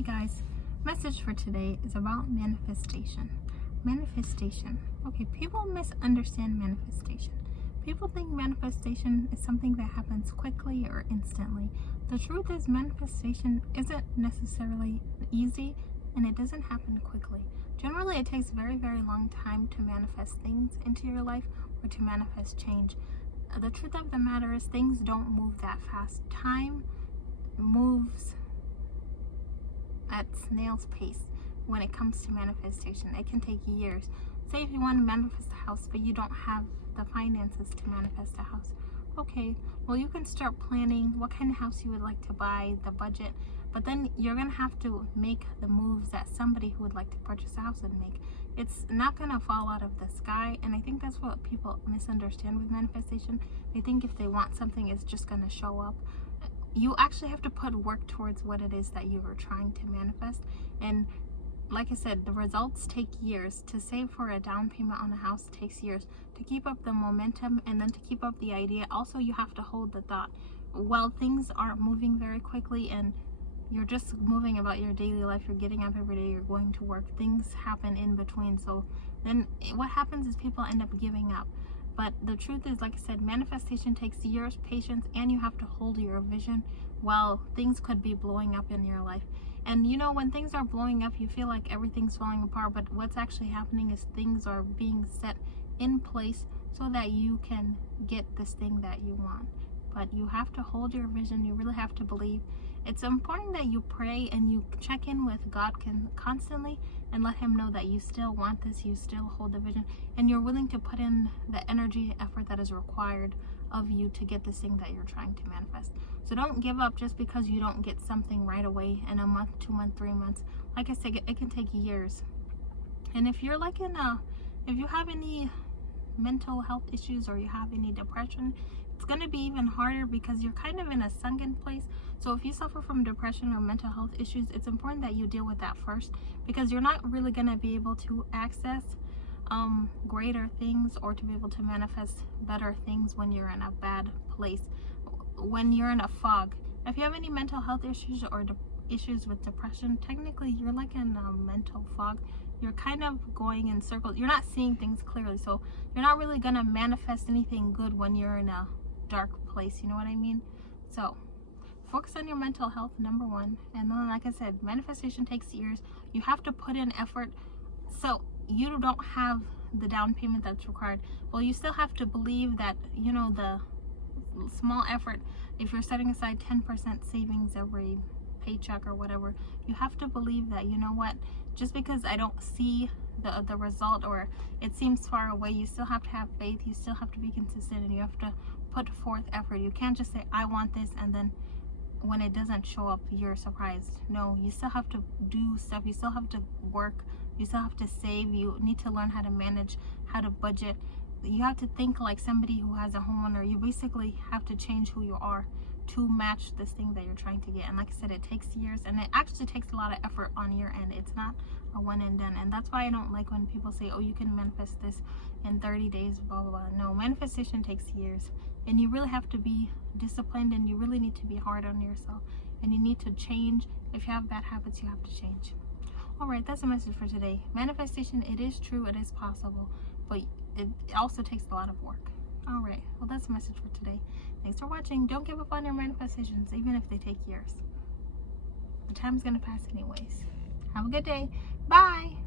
Hey guys, message for today is about manifestation. Manifestation. Okay, people misunderstand manifestation. People think manifestation is something that happens quickly or instantly. The truth is, manifestation isn't necessarily easy and it doesn't happen quickly. Generally, it takes a very, very long time to manifest things into your life or to manifest change. The truth of the matter is, things don't move that fast. Time moves at snail's pace when it comes to manifestation. It can take years. Say if you want to manifest a house but you don't have the finances to manifest a house. Okay, well, you can start planning what kind of house you would like to buy, the budget, but then you're gonna have to make the moves that somebody who would like to purchase a house would make. It's not gonna fall out of the sky, and I think that's what people misunderstand with manifestation. They think if they want something, it's just gonna show up. You actually have to put work towards what it is that you are trying to manifest. And like I said, the results take years. To save for a down payment on a house takes years. To keep up the momentum and then to keep up the idea, also you have to hold the thought. Well, things aren't moving very quickly and you're just moving about your daily life, you're getting up every day, you're going to work, things happen in between. So then what happens is people end up giving up. But the truth is, like I said, manifestation takes years, patience, and you have to hold your vision while things could be blowing up in your life. And you know, when things are blowing up, you feel like everything's falling apart, but what's actually happening is things are being set in place so that you can get this thing that you want. But you have to hold your vision. You really have to believe. It's important that you pray and you check in with God constantly and let him know that you still want this, you still hold the vision, and you're willing to put in the energy, effort that is required of you to get this thing that you're trying to manifest. So don't give up just because you don't get something right away in a month, 2 months, 3 months. Like I said, it can take years. And if you're like if you have any mental health issues or you have any depression, it's going to be even harder because you're kind of in a sunken place. So if you suffer from depression or mental health issues, it's important that you deal with that first, because you're not really going to be able to access greater things or to be able to manifest better things when you're in a bad place, when you're in a fog. If you have any mental health issues or issues with depression, technically you're like in a mental fog. You're kind of going in circles. You're not seeing things clearly, so you're not really gonna manifest anything good when you're in a dark place, you know what I mean? So focus on your mental health, number one. And then, like I said, manifestation takes years. You have to put in effort. So you don't have the down payment that's required. Well, you still have to believe that, you know, the small effort, if you're setting aside 10% savings every paycheck or whatever, you have to believe that, you know what, just because I don't see the result or it seems far away, you still have to have faith, you still have to be consistent, and you have to put forth effort. You can't just say I want this and then when it doesn't show up you're surprised. No, you still have to do stuff, you still have to work, you still have to save, you need to learn how to manage, how to budget. You have to think like somebody who has a homeowner. You basically have to change who you are to match this thing that you're trying to get. And like I said, it takes years, and it actually takes a lot of effort on your end. It's not a one and done. And that's why I don't like when people say, oh, you can manifest this in 30 days, blah blah blah. No, manifestation takes years, and you really have to be disciplined, and you really need to be hard on yourself, and you need to change. If you have bad habits, you have to change. All right, that's a message for today. Manifestation, it is true, it is possible, but it also takes a lot of work. All right, well, that's a message for today. Thanks for watching. Don't give up on your manifestations, even if they take years. The time's gonna pass anyways. Have a good day. Bye.